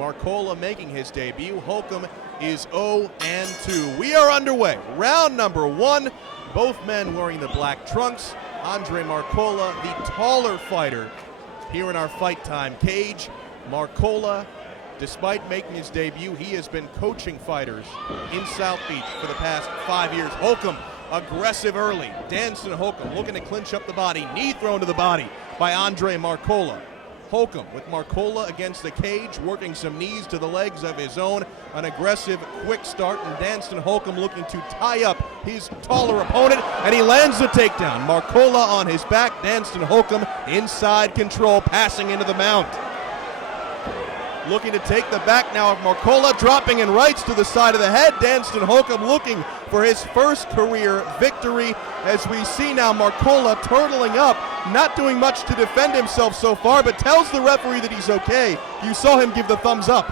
Marcolla making his debut. Holcomb is 0-2. We are underway. Round number 1. Both men wearing the black trunks. Andre Marcolla, the taller fighter, here in our Fight Time cage. Marcolla, despite making his debut, he has been coaching fighters in South Beach for the past 5 years. Holcomb, aggressive early. Danston Holcomb looking to clinch up the body. Knee thrown to the body by Andre Marcolla. Holcomb with Marcolla against the cage, working some knees to the legs of his own. An aggressive, quick start, and Danston Holcomb looking to tie up his taller opponent, and he lands the takedown. Marcolla on his back, Danston Holcomb inside control, passing into the mount. Looking to take the back now of Marcolla, dropping in rights to the side of the head. Danston Holcomb looking for his first career victory, as we see now Marcolla turtling up, not doing much to defend himself so far, but tells the referee that he's okay. You saw him give the thumbs up.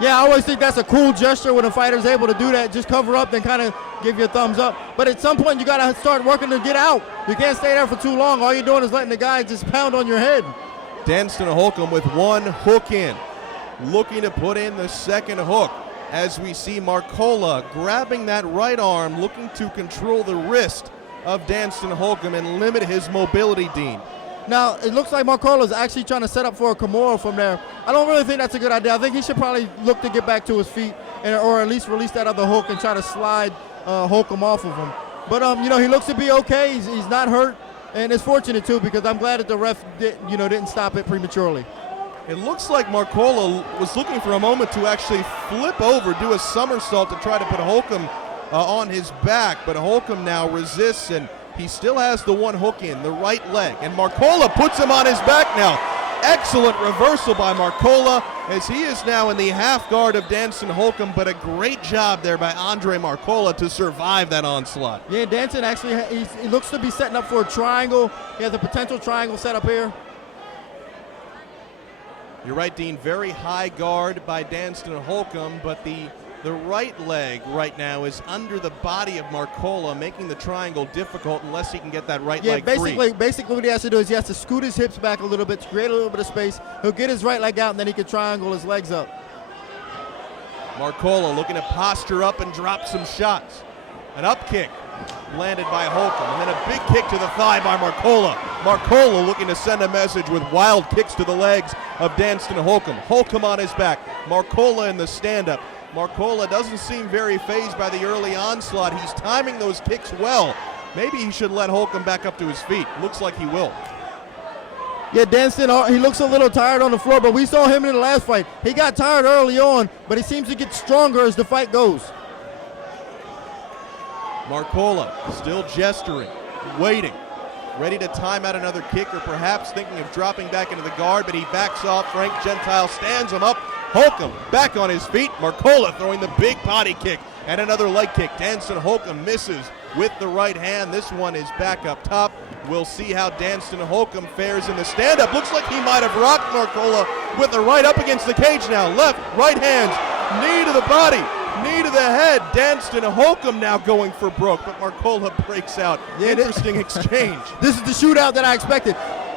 Yeah, I always think that's a cool gesture when a fighter's able to do that. Just cover up, then kind of give you a thumbs up. But at some point, you got to start working to get out. You can't stay there for too long. All you're doing is letting the guy just pound on your head. Danston Holcomb with one hook in, looking to put in the second hook, as we see Marcolla grabbing that right arm, looking to control the wrist of Danston Holcomb and limit his mobility, Dean. Now, it looks like Marcolla is actually trying to set up for a Kimura from there. I don't really think that's a good idea. I think he should probably look to get back to his feet, or at least release that other hook and try to slide Holcomb off of him. But, he looks to be okay. He's not hurt, and it's fortunate, too, because I'm glad that the ref didn't stop it prematurely. It looks like Marcolla was looking for a moment to actually flip over, do a somersault to try to put Holcomb on his back, but Holcomb now resists, and he still has the one hook in, the right leg, and Marcolla puts him on his back now. Excellent reversal by Marcolla, as he is now in the half guard of Danston Holcomb, but a great job there by Andre Marcolla to survive that onslaught. Yeah, Danston actually, he looks to be setting up for a triangle. He has a potential triangle set up here. You're right, Dean, very high guard by Danston Holcomb, but the right leg right now is under the body of Marcolla, making the triangle difficult unless he can get that right leg free. Basically what he has to do is he has to scoot his hips back a little bit to create a little bit of space. He'll get his right leg out, and then he can triangle his legs up. Marcolla looking to posture up and drop some shots. An up kick landed by Holcomb, and then a big kick to the thigh by Marcolla. Marcolla looking to send a message with wild kicks to the legs of Danston Holcomb. Holcomb on his back, Marcolla in the stand-up. Marcolla doesn't seem very fazed by the early onslaught. He's timing those kicks well. Maybe he should let Holcomb back up to his feet. Looks like he will. Yeah, Danston, he looks a little tired on the floor, but we saw him in the last fight. He got tired early on, but he seems to get stronger as the fight goes. Marcolla still gesturing, waiting, ready to time out another kick, or perhaps thinking of dropping back into the guard, but he backs off. Frank Gentile stands him up. Holcomb back on his feet. Marcolla throwing the big body kick and another leg kick. Danston Holcomb misses with the right hand. This one is back up top. We'll see how Danston Holcomb fares in the stand-up. Looks like he might have rocked Marcolla with the right up against the cage now. Left, right hands, knee to the body, knee to the head. Danston Holcomb now going for broke, but Marcolla breaks out. Interesting exchange. This is the shootout that I expected.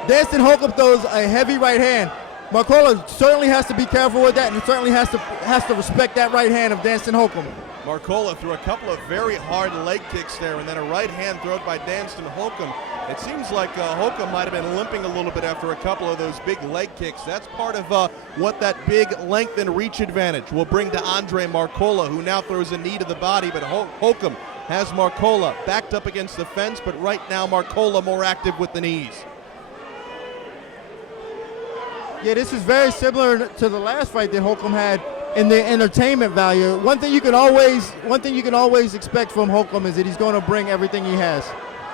Danston Holcomb throws a heavy right hand. Marcolla certainly has to be careful with that, and he certainly has to respect that right hand of Danston Holcomb. Marcolla threw a couple of very hard leg kicks there, and then a right hand thrown by Danston Holcomb. It seems like Holcomb might have been limping a little bit after a couple of those big leg kicks. That's part of what that big length and reach advantage will bring to Andre Marcolla, who now throws a knee to the body, but Holcomb has Marcolla backed up against the fence, but right now Marcolla more active with the knees. Yeah, this is very similar to the last fight that Holcomb had in the entertainment value. One thing you can always expect from Holcomb is that he's going to bring everything he has.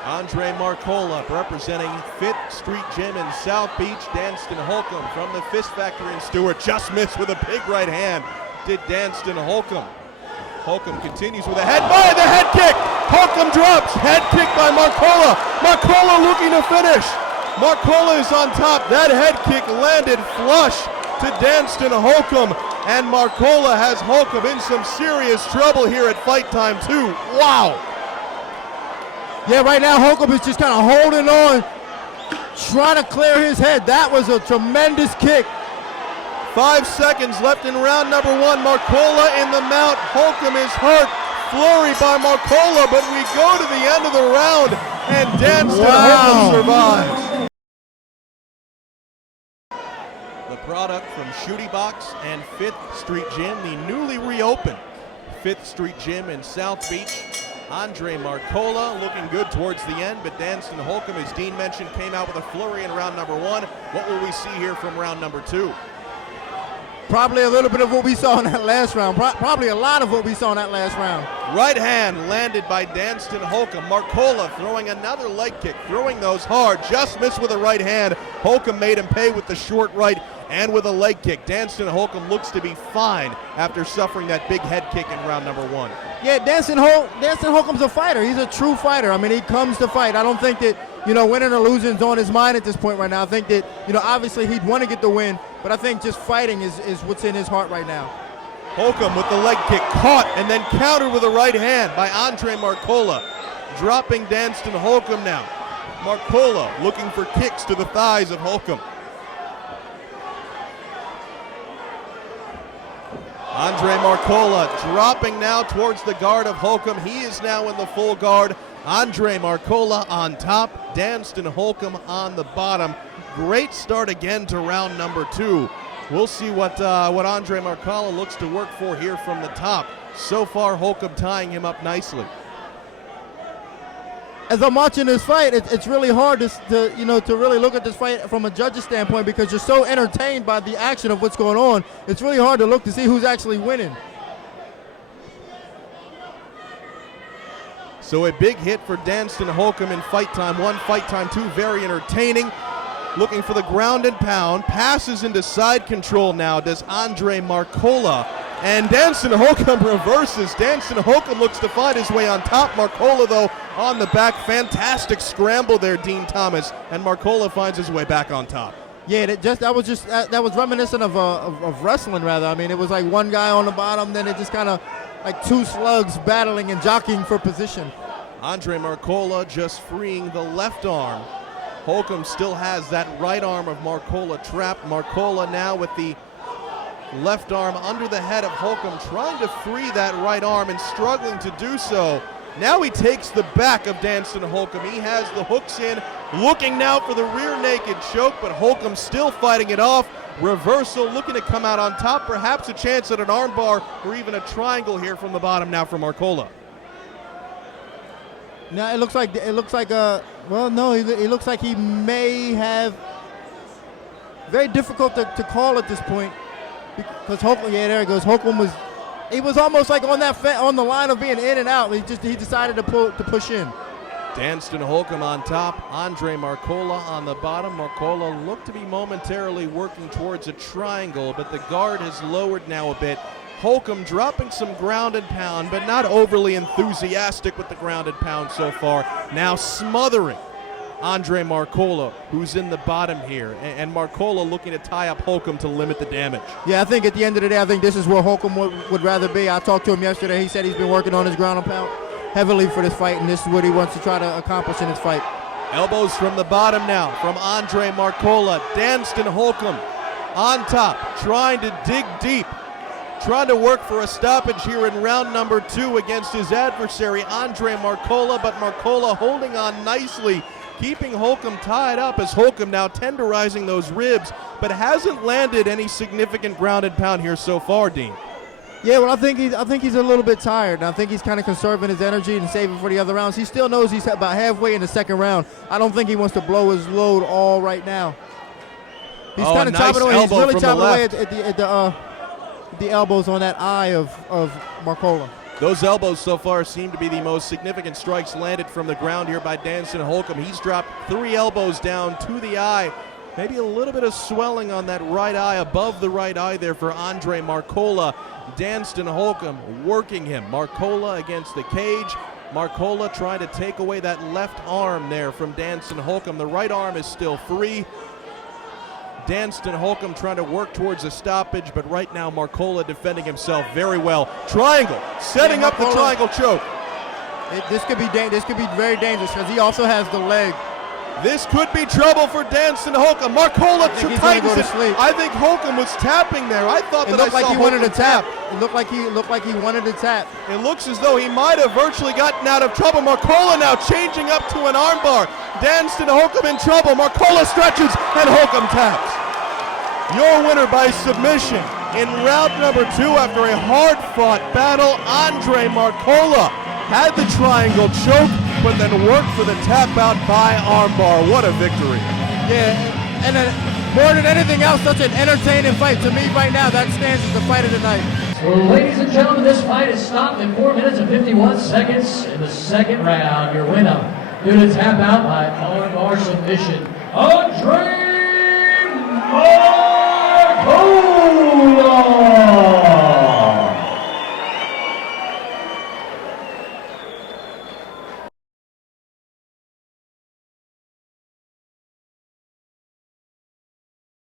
Andre Marcolla representing 5th Street Gym in South Beach. Danston Holcomb from the Fist Factory in Stewart just missed with a big right hand. Did Danston Holcomb. Holcomb continues with a head by the head kick. Holcomb drops. Head kick by Marcolla. Marcolla looking to finish. Marcolla is on top. That head kick landed flush to Danston Holcomb, and Marcolla has Holcomb in some serious trouble here at Fight Time 2. Wow. Yeah, right now Holcomb is just kind of holding on, trying to clear his head. That was a tremendous kick 5 seconds left in round number 1. Marcolla in the mount. Holcomb is hurt. Flurry by Marcolla, but we go to the end of the round, and Danston Holcomb survives. The product from Shooty Box and 5th Street Gym, the newly reopened 5th Street Gym in South Beach. Andre Marcolla looking good towards the end, but Danston Holcomb, as Dean mentioned, came out with a flurry in round number 1. What will we see here from round number 2? Probably a little bit of what we saw in that last round. Probably a lot of what we saw in that last round. Right hand landed by Danston Holcomb. Marcolla throwing another leg kick, throwing those hard, just missed with a right hand. Holcomb made him pay with the short right and with a leg kick. Danston Holcomb looks to be fine after suffering that big head kick in round number 1. Yeah, Danston Holcomb's a fighter. He's a true fighter. I mean, he comes to fight. I don't think that, winning or losing is on his mind at this point right now. I think that, obviously he'd want to get the win, but I think just fighting is what's in his heart right now. Holcomb with the leg kick caught and then countered with a right hand by Andre Marcolla, dropping Danston Holcomb now. Marcolla looking for kicks to the thighs of Holcomb. Andre Marcolla dropping now towards the guard of Holcomb. He is now in the full guard. Andre Marcolla on top, Danston Holcomb on the bottom. Great start again to round number 2. We'll see what Andre Marcolla looks to work for here from the top. So far, Holcomb tying him up nicely. As I'm watching this fight, it's really hard to really look at this fight from a judge's standpoint because you're so entertained by the action of what's going on. It's really hard to look to see who's actually winning. So a big hit for Danston Holcomb in fight time 1, fight time 2, very entertaining. Looking for the ground and pound, passes into side control now, does Andre Marcolla. And Danston Holcomb reverses. Danston Holcomb looks to find his way on top. Marcolla, though, on the back. Fantastic scramble there, Dean Thomas. And Marcolla finds his way back on top. Yeah, that was reminiscent of wrestling, rather. I mean, it was like one guy on the bottom, then it just kind of like two slugs battling and jockeying for position. Andre Marcolla just freeing the left arm. Holcomb still has that right arm of Marcolla trapped. Marcolla now with the left arm under the head of Holcomb, trying to free that right arm and struggling to do so. Now he takes the back of Danston Holcomb. He has the hooks in, looking now for the rear naked choke, but Holcomb still fighting it off. Reversal, looking to come out on top, perhaps a chance at an armbar or even a triangle here from the bottom now for Marcolla. Now it looks like he looks like he may have very difficult to call at this point because Holcomb, yeah, there he goes. Holcomb was almost like on the line of being in and out. He decided to push in. Danston Holcomb on top, Andre Marcolla on the bottom. Marcolla looked to be momentarily working towards a triangle, but the guard has lowered now a bit. Holcomb dropping some ground and pound, but not overly enthusiastic with the ground and pound so far. Now smothering Andre Marcolla, who's in the bottom here, and Marcolla looking to tie up Holcomb to limit the damage. Yeah, I think at the end of the day, I think this is where Holcomb would rather be. I talked to him yesterday. He said he's been working on his ground and pound heavily for this fight, and this is what he wants to try to accomplish in this fight. Elbows from the bottom now from Andre Marcolla. Danston Holcomb on top, trying to dig deep, trying to work for a stoppage here in round number 2 against his adversary, Andre Marcolla, but Marcolla holding on nicely, keeping Holcomb tied up as Holcomb now tenderizing those ribs, but hasn't landed any significant ground and pound here so far, Dean. Yeah, well, I think he's a little bit tired, and I think he's kind of conserving his energy and saving for the other rounds. He still knows he's about halfway in the second round. I don't think he wants to blow his load all right now. He's kind of chopping away. He's really chopping away at the elbows on that eye of Marcolla. Those elbows so far seem to be the most significant strikes landed from the ground here by Danston Holcomb. He's dropped 3 elbows down to the eye. Maybe a little bit of swelling on that right eye, above the right eye there for Andre Marcolla. Danston Holcomb working him. Marcolla against the cage. Marcolla trying to take away that left arm there from Danston Holcomb. The right arm is still free. Danston Holcomb trying to work towards a stoppage, but right now Marcolla defending himself very well. Triangle, setting up the triangle choke. This could be very dangerous because he also has the leg This could be trouble for Danston Holcomb. Marcolla tightens it. I think Holcomb was tapping there. I thought that I saw he Holcomb wanted to tap. It looked like he wanted to tap. It looks as though he might have virtually gotten out of trouble. Marcolla now changing up to an armbar. Danston Holcomb in trouble. Marcolla stretches and Holcomb taps. Your winner by submission in round number 2 after a hard-fought battle, Andre Marcolla had the triangle choke, but then worked for the tap out by armbar. What a victory. Yeah, and more than anything else, such an entertaining fight. To me right now, that stands as the fight of the night. So ladies and gentlemen, this fight is stopped in 4 minutes and 51 seconds in the second round. Your winner, due to tap out by armbar submission, Andre